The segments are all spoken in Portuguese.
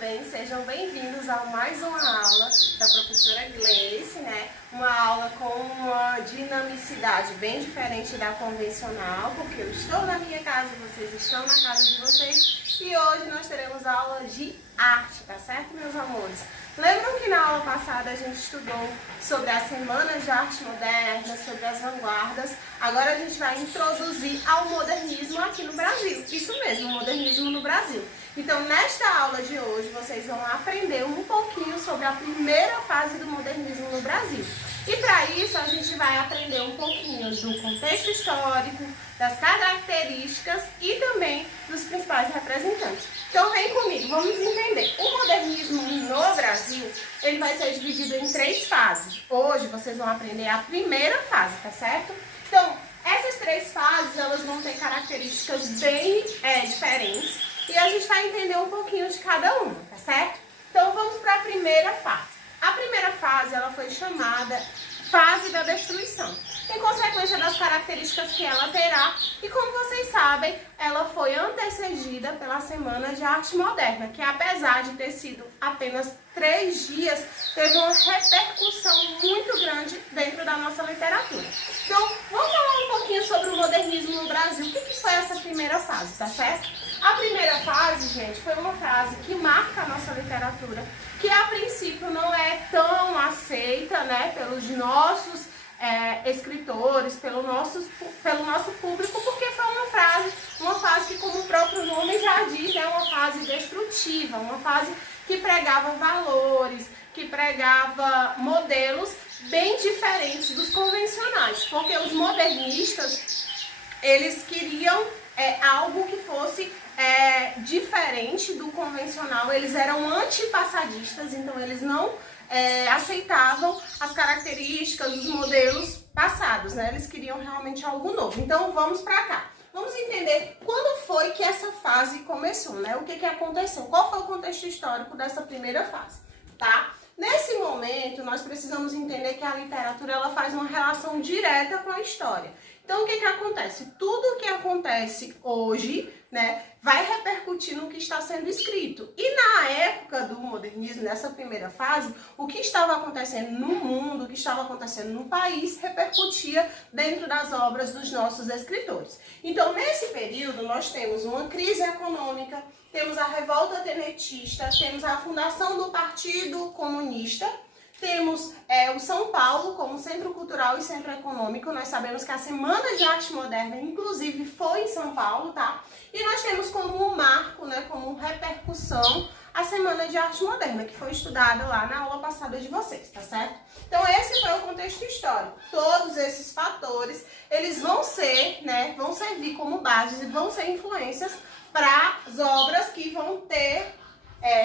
bem? Sejam bem-vindos a mais uma aula da professora Gleice, né? Uma aula com uma dinamicidade bem diferente da convencional, porque eu estou na minha casa, vocês estão na casa de vocês, e hoje nós teremos aula de arte, tá certo, meus amores? Lembram que na aula passada a gente estudou sobre as semanas de arte moderna, sobre as vanguardas? Agora a gente vai introduzir ao modernismo aqui no Brasil. Isso mesmo, o modernismo no Brasil. Então, nesta aula de hoje, vocês vão aprender um pouquinho sobre a primeira fase do modernismo no Brasil. E para isso, a gente vai aprender um pouquinho do contexto histórico, das características e também dos principais representantes. Então, vem comigo, vamos entender. O modernismo no Brasil, ele vai ser dividido em 3 fases. Hoje, vocês vão aprender a primeira fase, tá certo? Então, essas 3 fases, elas vão ter características bem diferentes. E a gente vai entender um pouquinho de cada uma, tá certo? Então vamos para a primeira fase. A primeira fase, ela foi chamada fase da destruição, em consequência das características que ela terá. E como vocês sabem, ela foi antecedida pela Semana de Arte Moderna, que apesar de ter sido apenas 3 dias, teve uma repercussão muito grande dentro da nossa literatura. Então, vamos falar um pouquinho sobre o modernismo no Brasil. O que foi essa primeira fase, tá certo? A primeira fase, gente, foi uma fase que marca a nossa literatura, que a princípio não é tão aceita, né, pelos nossos escritores, pelo nosso público, porque foi uma fase que, como o próprio nome já diz, é uma fase destrutiva, uma fase que pregava valores, que pregava modelos bem diferentes dos convencionais, porque os modernistas, eles queriam algo que fosse diferente do convencional. Eles eram antipassadistas, então eles não aceitavam as características dos modelos passados, né? Eles queriam realmente algo novo. Então vamos para cá. Vamos entender quando foi que essa fase começou, né? O que aconteceu? Qual foi o contexto histórico dessa primeira fase, tá? Nesse momento, nós precisamos entender que a literatura, ela faz uma relação direta com a história. Então, o que acontece? Tudo o que acontece hoje, né, vai repercutir no que está sendo escrito. E na época do modernismo, nessa primeira fase, o que estava acontecendo no mundo, o que estava acontecendo no país, repercutia dentro das obras dos nossos escritores. Então, nesse período, nós temos uma crise econômica, temos a revolta tenentista, temos a fundação do Partido Comunista, temos o São Paulo como centro cultural e centro econômico. Nós sabemos que a Semana de Arte Moderna, inclusive, foi em São Paulo, tá? E nós temos como um marco, né, como repercussão, a Semana de Arte Moderna, que foi estudada lá na aula passada de vocês, tá certo? Então, esse foi o contexto histórico. Todos esses fatores, eles vão ser, né, vão servir como bases e vão ser influências para as obras que vão ter,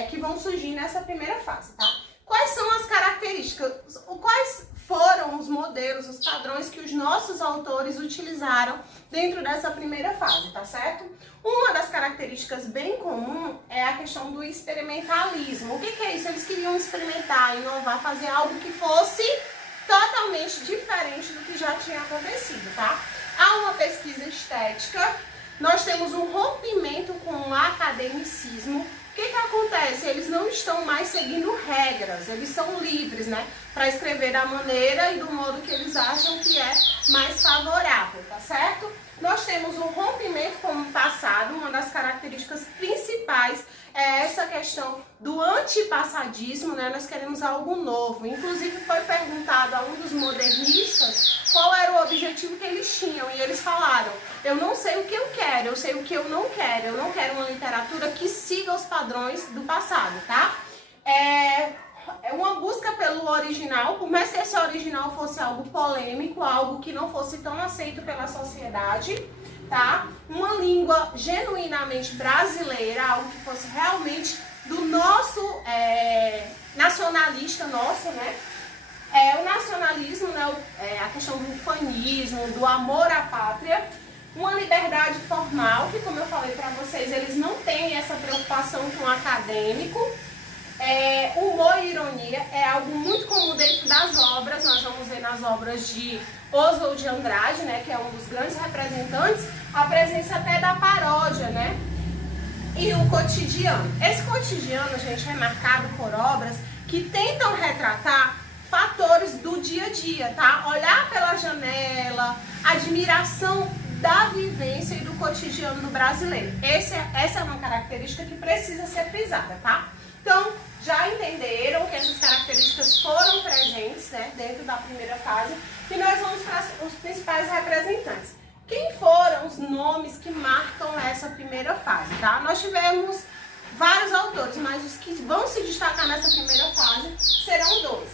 que vão surgir nessa primeira fase, tá? Quais são as características, quais foram os modelos, os padrões que os nossos autores utilizaram dentro dessa primeira fase, tá certo? Uma das características bem comum é a questão do experimentalismo. O que é isso? Eles queriam experimentar, inovar, fazer algo que fosse totalmente diferente do que já tinha acontecido, tá? Há uma pesquisa estética, nós temos um rompimento com o academicismo. O que acontece? Eles não estão mais seguindo regras, eles são livres, né, para escrever da maneira e do modo que eles acham que é mais favorável, tá certo? Nós temos um rompimento com o passado. Uma das características principais é essa questão do antipassadismo, né? Nós queremos algo novo. Inclusive foi perguntado a um dos modernistas qual era o objetivo que eles tinham, e eles falaram: eu não sei o que eu quero, eu sei o que eu não quero. Eu não quero uma literatura que siga os padrões do passado, tá? É uma busca pelo original, por mais que esse original fosse algo polêmico, algo que não fosse tão aceito pela sociedade, tá? Uma língua genuinamente brasileira, algo que fosse realmente do nosso, nacionalista nosso, né? O nacionalismo, né? A questão do ufanismo, do amor à pátria. Uma liberdade formal, que, como eu falei para vocês, eles não têm essa preocupação com o acadêmico. Humor e ironia é algo muito comum dentro das obras. Nós vamos ver nas obras de Oswald de Andrade, né, que é um dos grandes representantes, a presença até da paródia, né? e o cotidiano. Esse cotidiano, gente, é marcado por obras que tentam retratar fatores do dia a dia, tá? Olhar pela janela, admiração da vivência e do cotidiano do brasileiro. Essa é uma característica que precisa ser frisada, tá? Então, já entenderam que essas características foram presentes, né, dentro da primeira fase, e nós vamos para os principais representantes. Quem foram os nomes que marcam essa primeira fase, tá? Nós tivemos vários autores, mas os que vão se destacar nessa primeira fase serão 12.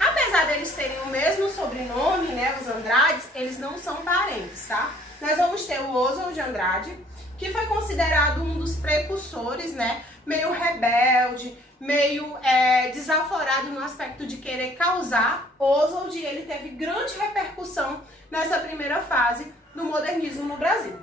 Apesar deles terem o mesmo sobrenome, né, os Andrades, eles não são parentes, tá? Nós vamos ter o Oswald de Andrade, que foi considerado um dos precursores, né, meio rebelde, meio desaforado no aspecto de querer causar. Oswald, ele teve grande repercussão nessa primeira fase do modernismo no Brasil.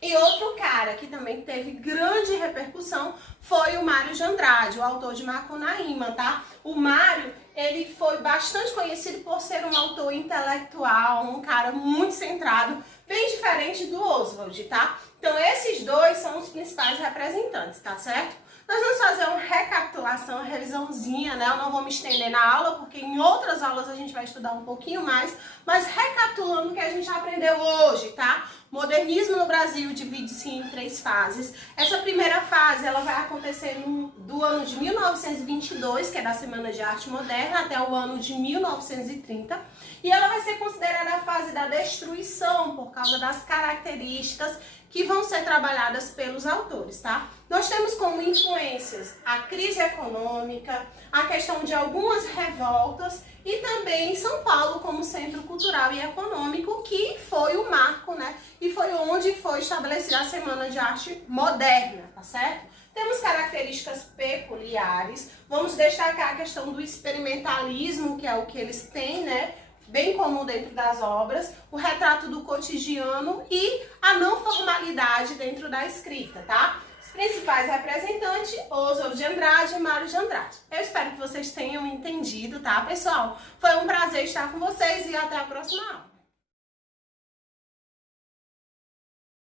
E outro cara que também teve grande repercussão foi o Mário de Andrade, o autor de Macunaíma, tá? O Mário, ele foi bastante conhecido por ser um autor intelectual, um cara muito centrado, bem diferente do Oswald, tá? Então esses dois são os principais representantes, tá certo? Nós vamos fazer uma recapitulação, uma revisãozinha, né? Eu não vou me estender na aula, porque em outras aulas a gente vai estudar um pouquinho mais, mas recapitulando o que a gente aprendeu hoje, tá? Modernismo no Brasil divide-se em 3 fases. Essa primeira fase, ela vai acontecer do ano de 1922, que é da Semana de Arte Moderna, até o ano de 1930. E ela vai ser considerada a fase da destruição, por causa das características que vão ser trabalhadas pelos autores, tá? Nós temos como influências a crise econômica, a questão de algumas revoltas e também São Paulo como centro cultural e econômico, que foi o marco, né? E foi onde foi estabelecida a Semana de Arte Moderna, tá certo? Temos características peculiares, vamos destacar a questão do experimentalismo, que é o que eles têm, né? Bem comum dentro das obras, o retrato do cotidiano e a não formalidade dentro da escrita, tá? Os principais representantes, Oswald de Andrade e Mário de Andrade. Eu espero que vocês tenham entendido, tá, pessoal? Foi um prazer estar com vocês e até a próxima aula.